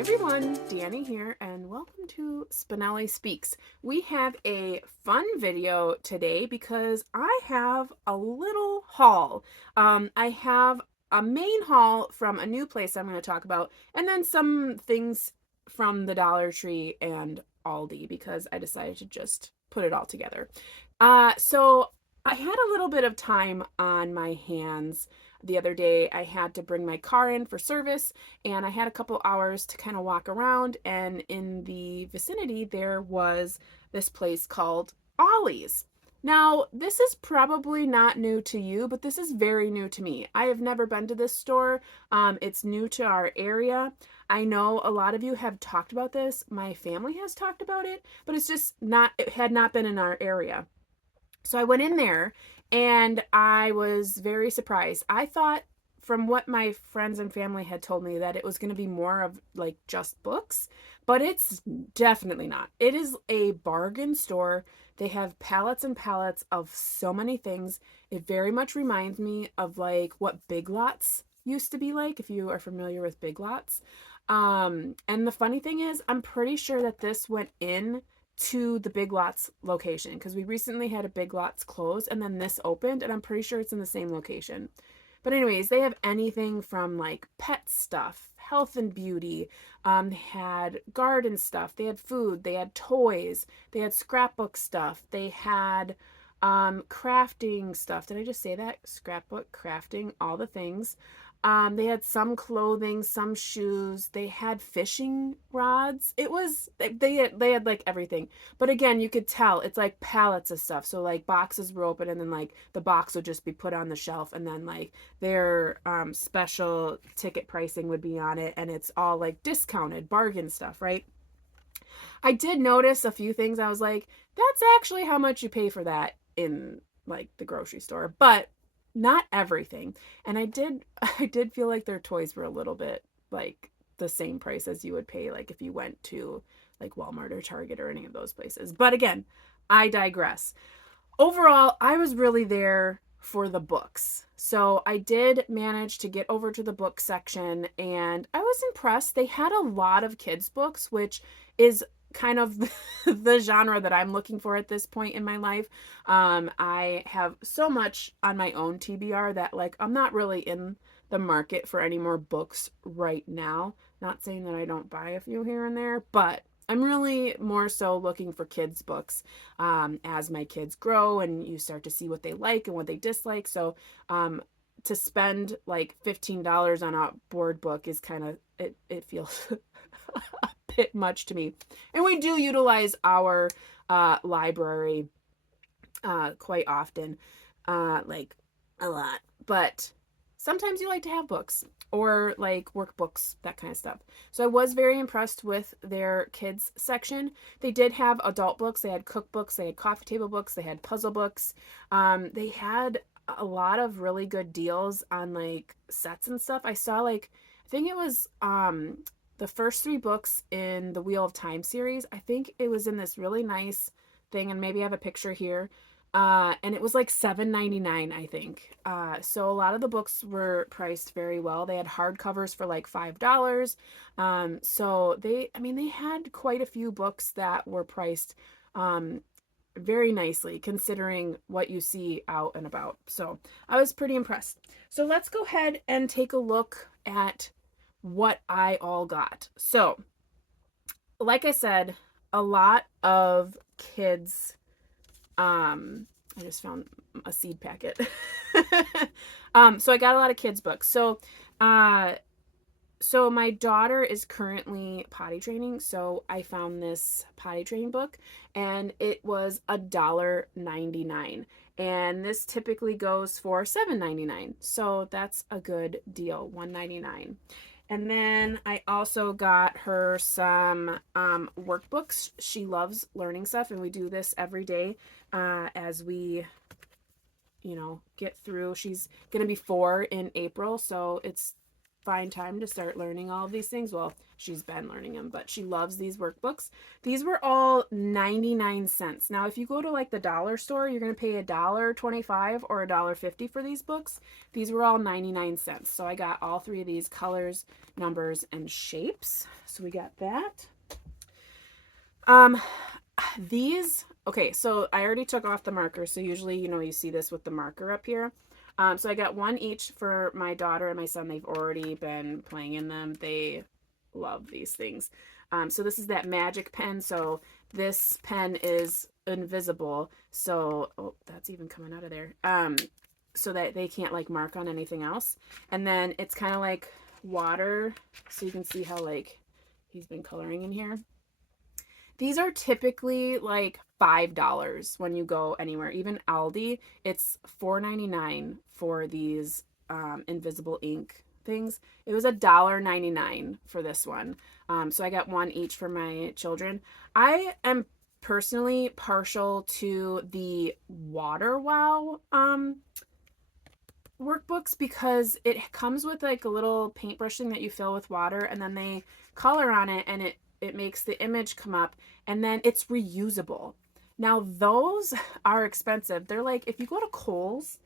everyone, Danny here, and welcome to Spenelli Speaks. We have a fun video today because I have a little haul. I have a main haul from a new place I'm going to talk about, and then some things from the Dollar Tree and Aldi because I decided to just put it all together. So I had a little bit of time on my hands the other day. I had to bring my car in for service, and I had a couple hours to kind of walk around, and in the vicinity there was this place called Ollie's. Now, this is probably not new to you, but this is very new to me. I have never been to this store. It's new to our area. I know a lot of you have talked about this. My family has talked about it, but it had not been in our area. So I went in there and I was very surprised. I thought, from what my friends and family had told me, that it was going to be more of like just books, but it's definitely not. It is a bargain store. They have pallets and pallets of so many things. It very much reminds me of like what Big Lots used to be like, if you are familiar with Big Lots. And the funny thing is, I'm pretty sure that this went in to the Big Lots location because we recently had a Big Lots close and then this opened, and I'm pretty sure it's in the same location. But anyways, they have anything from like pet stuff, health and beauty. They had garden stuff. They had food. They had toys. They had scrapbook stuff. They had crafting stuff. Did I just say that? Scrapbook, crafting, all the things. They had some clothing, some shoes. They had fishing rods. They had like everything. But again, you could tell it's like pallets of stuff. So like boxes were open, and then like the box would just be put on the shelf, and then like their special ticket pricing would be on it, and it's all like discounted bargain stuff, right? I did notice a few things. I was like, that's actually how much you pay for that in like the grocery store, but not everything. And I did feel like their toys were a little bit like the same price as you would pay like if you went to like Walmart or Target or any of those places. But again, I digress. Overall, I was really there for the books. So I did manage to get over to the book section, and I was impressed. They had a lot of kids' books, which is kind of the genre that I'm looking for at this point in my life. I have so much on my own TBR that like I'm not really in the market for any more books right now. Not saying that I don't buy a few here and there, but I'm really more so looking for kids' books as my kids grow and you start to see what they like and what they dislike. So to spend like $15 on a board book is kind of, it feels a bit much to me. And we do utilize our library quite often, like a lot. But sometimes you like to have books or like workbooks, that kind of stuff. So I was very impressed with their kids section. They did have adult books. They had cookbooks. They had coffee table books. They had puzzle books. They had a lot of really good deals on like sets and stuff. I saw like, I think it was the first three books in the Wheel of Time series. I think it was in this really nice thing, and maybe I have a picture here. And it was like $7.99, I think. So a lot of the books were priced very well. They had hardcovers for like $5. So they had quite a few books that were priced very nicely considering what you see out and about. So I was pretty impressed. So let's go ahead and take a look at what I all got. So, like I said, a lot of kids. I just found a seed packet. So I got a lot of kids books. So my daughter is currently potty training, so I found this potty training book, and it was $1.99. And this typically goes for $7.99. So that's a good deal, $1.99. And then I also got her some workbooks. She loves learning stuff, and we do this every day as we, get through. She's going to be 4 in April, so it's find time to start learning all of these things. Well, she's been learning them, but she loves these workbooks. These were all 99 cents. Now, if you go to like the dollar store, you're going to pay $1.25 or $1.50 for these books. These were all 99 cents. So I got all three of these colors, numbers, and shapes. So we got that. These, okay, so I already took off the marker. So usually, you see this with the marker up here. So I got one each for my daughter and my son. They've already been playing in them. They love these things. So this is that magic pen. So this pen is invisible. So, oh, that's even coming out of there. So that they can't like mark on anything else. And then it's kind of like water. So you can see how like he's been coloring in here. These are typically like $5 when you go anywhere. Even Aldi, it's $4.99 for these invisible ink things. It was $1.99 for this one. So I got one each for my children. I am personally partial to the Water Wow workbooks because it comes with like a little paintbrush thing that you fill with water, and then they color on it, and it makes the image come up, and then it's reusable. Now those are expensive. They're like, if you go to Kohl's,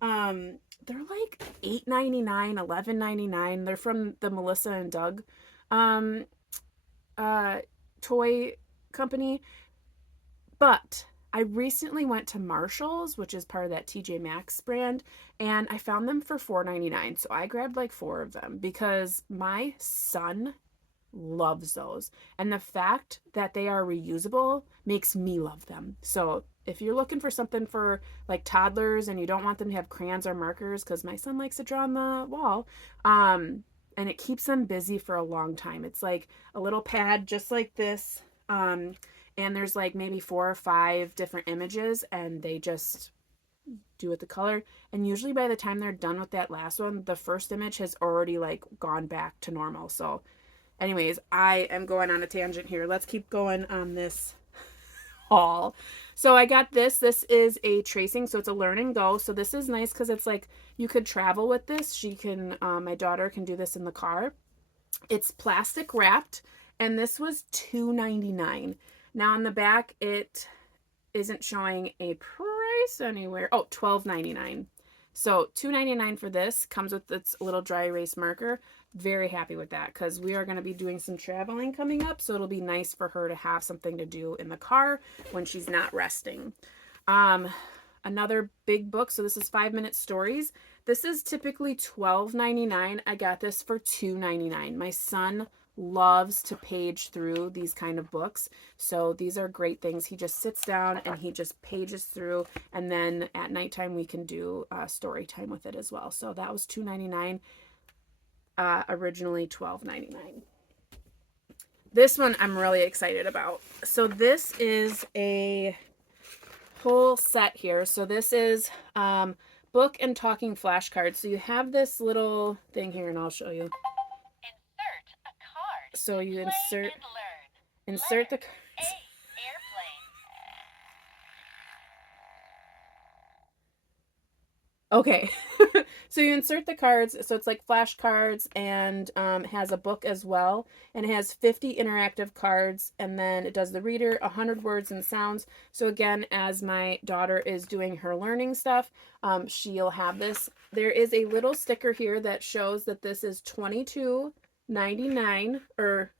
they're like $8.99, $11.99. They're from the Melissa and Doug toy company. But I recently went to Marshall's, which is part of that TJ Maxx brand, and I found them for $4.99. So I grabbed like 4 of them because my son loves those. And the fact that they are reusable makes me love them. So if you're looking for something for like toddlers and you don't want them to have crayons or markers, because my son likes to draw on the wall, and it keeps them busy for a long time. It's like a little pad just like this. And there's like maybe 4 or 5 different images, and they just do with the color. And usually by the time they're done with that last one, the first image has already like gone back to normal. So anyways, I am going on a tangent here. Let's keep going on this haul. So I got this. This is a tracing, so it's a learn and go. So this is nice because it's like you could travel with this. She can, my daughter can do this in the car. It's plastic wrapped, and this was $2.99. Now on the back, it isn't showing a price anywhere. Oh, $12.99. So $2.99 for this. Comes with its little dry erase marker. Very happy with that because we are going to be doing some traveling coming up. So it'll be nice for her to have something to do in the car when she's not resting. Another big book. So this is 5-minute stories. This is typically $12.99. I got this for $2.99. My son loves to page through these kind of books. So these are great things. He just sits down and he just pages through, and then at nighttime we can do story time with it as well. So that was $2.99. Originally $12.99. This one I'm really excited about. So this is a whole set here. So this is book and talking flashcards. So you have this little thing here, and I'll show you. Insert a card. So you Play insert the A, airplane. Okay. So you insert the cards. So it's like flashcards, and has a book as well. And it has 50 interactive cards. And then it does the reader, 100 words and sounds. So again, as my daughter is doing her learning stuff, she'll have this. There is a little sticker here that shows that this is $22.99, or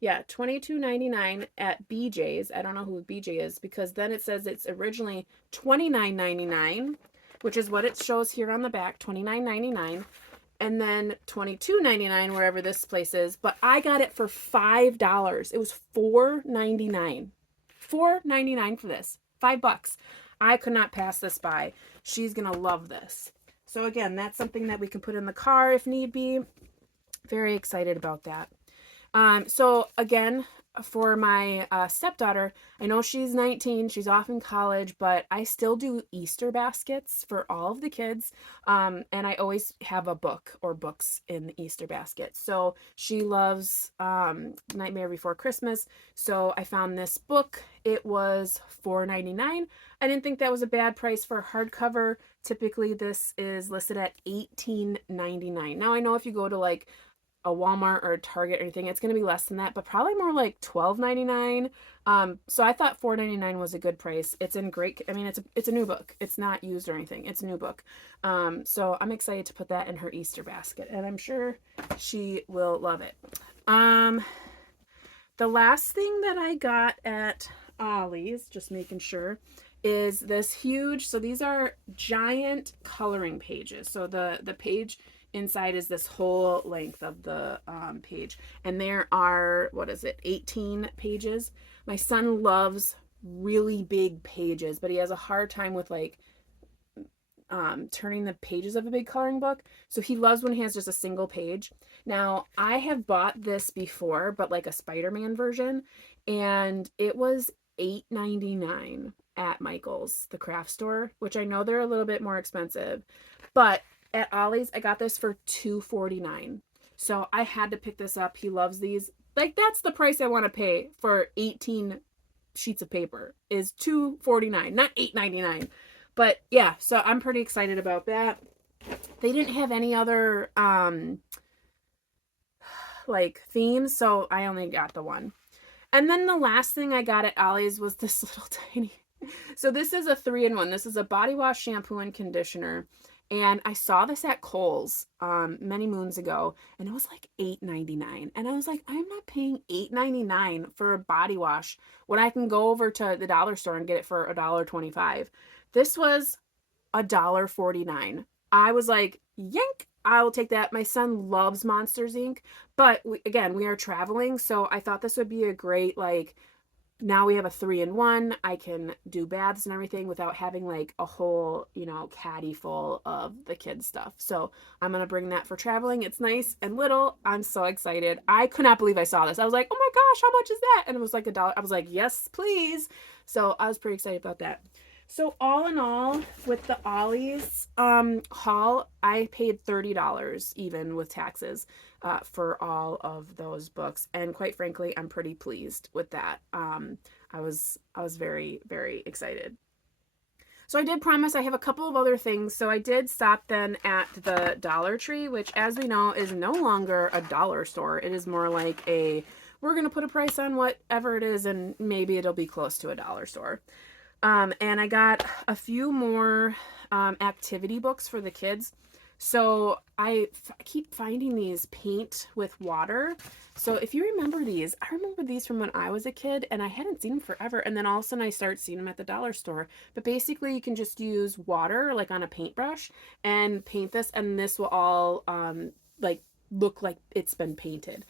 yeah, $22.99 at BJ's. I don't know who BJ is, because then it says it's originally $29.99, which is what it shows here on the back, $29.99, and then $22.99 wherever this place is. But I got it for $5. It was $4.99. $4.99 for this. $5. I could not pass this by. She's gonna love this. So again, that's something that we can put in the car if need be. Very excited about that. So again, for my stepdaughter, I know she's 19, she's off in college, but I still do Easter baskets for all of the kids. And I always have a book or books in the Easter basket. So she loves Nightmare Before Christmas. So I found this book. It was $4.99. I didn't think that was a bad price for a hardcover. Typically, this is listed at $18.99. Now, I know if you go to like a Walmart or a Target or anything, it's going to be less than that, but probably more like $12.99. So I thought $4.99 was a good price. It's in great, I mean, it's a new book. It's not used or anything. It's a new book. So I'm excited to put that in her Easter basket, and I'm sure she will love it. The last thing that I got at Ollie's, just making sure, is this huge, so these are giant coloring pages. So the page inside is this whole length of the page, and there are, what is it, 18 pages. My son loves really big pages, but he has a hard time with like turning the pages of a big coloring book. So he loves when he has just a single page. Now, I have bought this before, but like a Spider-Man version, and it was $8.99 at Michael's, the craft store, which I know they're a little bit more expensive. But at Ollie's, I got this for $2.49. So I had to pick this up. He loves these. Like, that's the price I want to pay for 18 sheets of paper, is $2.49, not $8.99. But yeah, so I'm pretty excited about that. They didn't have any other like themes, so I only got the one. And then the last thing I got at Ollie's was this little tiny. So this is a 3-in-1. This is a body wash, shampoo, and conditioner. And I saw this at Kohl's many moons ago, and it was like $8.99. And I was like, I'm not paying $8.99 for a body wash when I can go over to the dollar store and get it for $1.25. This was $1.49. I was like, yank, I will take that. My son loves Monsters Inc. But again, we are traveling, so I thought this would be a great, like, now we have a 3-in-1. I can do baths and everything without having like a whole, caddy full of the kids' stuff. So I'm going to bring that for traveling. It's nice and little. I'm so excited. I could not believe I saw this. I was like, oh my gosh, how much is that? And it was like $1. I was like, yes, please. So I was pretty excited about that. So all in all, with the Ollie's haul, I paid $30 even with taxes for all of those books, and quite frankly, I'm pretty pleased with that. I was very, very excited. So I did promise I have a couple of other things. So I did stop then at the Dollar Tree, which, as we know, is no longer a dollar store. It is more like we're going to put a price on whatever it is, and maybe it'll be close to a dollar store. And I got a few more activity books for the kids. So I keep finding these paint with water. So if you remember these, I remember these from when I was a kid, and I hadn't seen them forever. And then all of a sudden I start seeing them at the dollar store. But basically you can just use water like on a paintbrush and paint this, and this will all like look like it's been painted.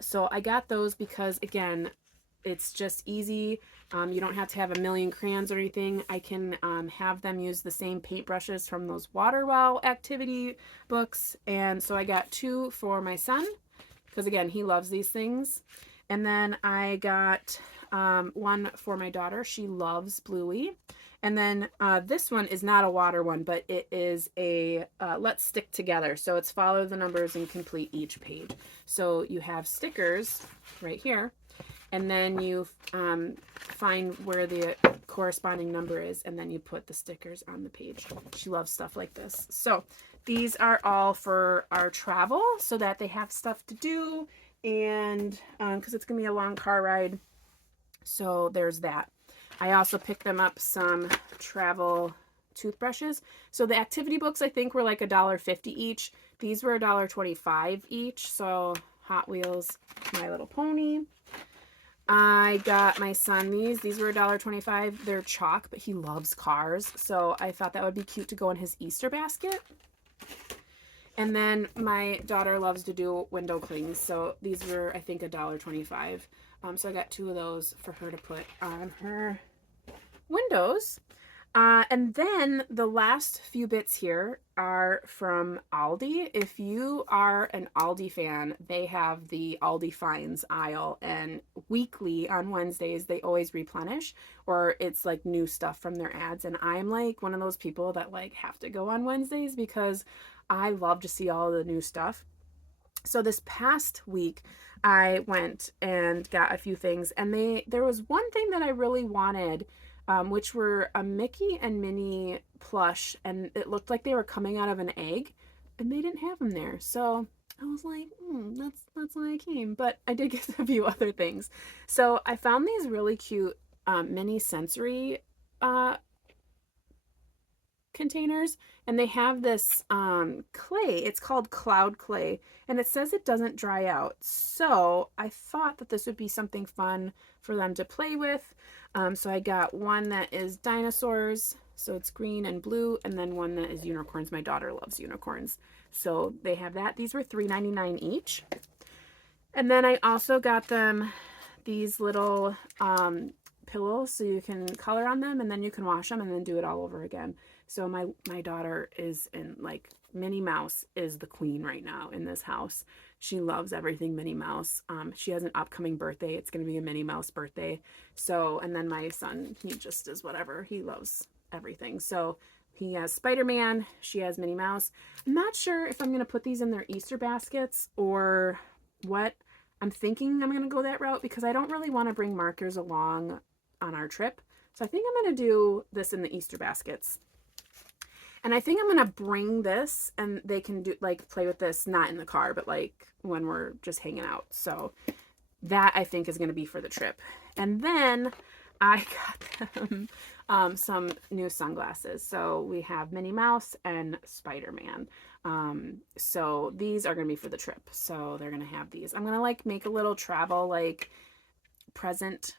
So I got those because, again, it's just easy. You don't have to have a million crayons or anything. I can have them use the same paintbrushes from those Water Wow activity books. And so I got 2 for my son because, again, he loves these things. And then I got 1 for my daughter. She loves Bluey. And then this one is not a water one, but it is a Let's Stick Together. So it's follow the numbers and complete each page. So you have stickers right here, and then you find where the corresponding number is, and then you put the stickers on the page. She loves stuff like this. So these are all for our travel so that they have stuff to do, and because it's going to be a long car ride. So there's that. I also picked them up some travel toothbrushes. So the activity books, I think, were like $1.50 each. These were $1.25 each. So Hot Wheels, My Little Pony. I got my son these. These were $1.25. They're chalk, but he loves cars. So I thought that would be cute to go in his Easter basket. And then my daughter loves to do window clings. So these were, I think, $1.25. So I got 2 of those for her to put on her windows. And then the last few bits here are from Aldi. If you are an Aldi fan, they have the Aldi Finds aisle, and weekly on Wednesdays, they always replenish, or it's like new stuff from their ads. And I'm like one of those people that like have to go on Wednesdays because I love to see all the new stuff. So this past week I went and got a few things, and there was one thing that I really wanted, which were a Mickey and Minnie plush, and it looked like they were coming out of an egg, and they didn't have them there. So I was like, that's why I came. But I did get a few other things. So I found these really cute mini sensory uh, containers, and they have this clay. It's called cloud clay, and it says it doesn't dry out. So I thought that this would be something fun for them to play with. So I got one that is dinosaurs, so it's green and blue, and then one that is unicorns. My daughter loves unicorns, so they have that. These were $3.99 each. And then I also got them these little pillows, so you can color on them, and then you can wash them and then do it all over again. So my daughter is in, like, Minnie Mouse is the queen right now in this house. She loves everything Minnie Mouse. She has an upcoming birthday. It's going to be a Minnie Mouse birthday. So, and then my son, he just is whatever. He loves everything. So he has Spider-Man. She has Minnie Mouse. I'm not sure if I'm going to put these in their Easter baskets or what. I'm thinking I'm going to go that route because I don't really want to bring markers along on our trip. So I think I'm going to do this in the Easter baskets. And I think I'm going to bring this, and they can do, like, play with this, not in the car, but like when we're just hanging out. So that I think is going to be for the trip. And then I got them some new sunglasses. So we have Minnie Mouse and Spider-Man. So these are going to be for the trip. So they're going to have these. I'm going to like make a little travel like present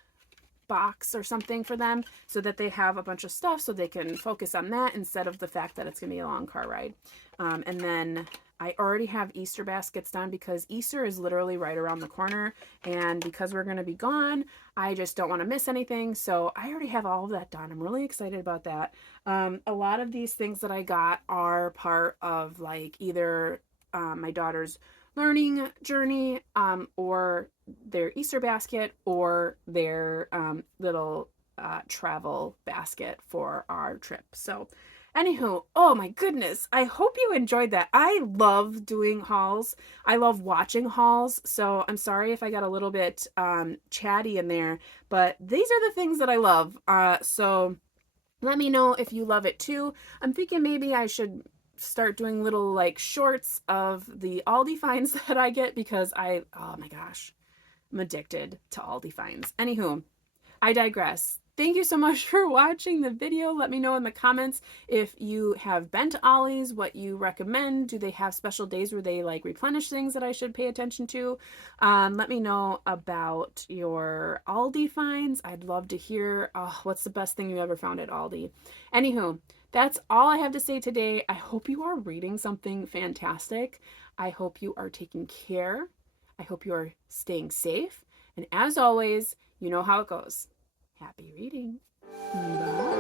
box or something for them so that they have a bunch of stuff so they can focus on that instead of the fact that it's going to be a long car ride. And then I already have Easter baskets done because Easter is literally right around the corner, and because we're going to be gone, I just don't want to miss anything. So I already have all of that done. I'm really excited about that. A lot of these things that I got are part of like either my daughter's learning journey, or their Easter basket, or their little travel basket for our trip. So anywho, oh my goodness, I hope you enjoyed that. I love doing hauls. I love watching hauls. So I'm sorry if I got a little bit chatty in there, but these are the things that I love. So let me know if you love it too. I'm thinking maybe I should start doing little like shorts of the Aldi finds that I get because oh my gosh, I'm addicted to Aldi finds. Anywho, I digress. Thank you so much for watching the video. Let me know in the comments if you have been to Ollie's, what you recommend. Do they have special days where they like replenish things that I should pay attention to? Let me know about your Aldi finds. I'd love to hear what's the best thing you ever found at Aldi. Anywho, that's all I have to say today. I hope you are reading something fantastic. I hope you are taking care. I hope you are staying safe. And as always, you know how it goes. Happy reading. Bye.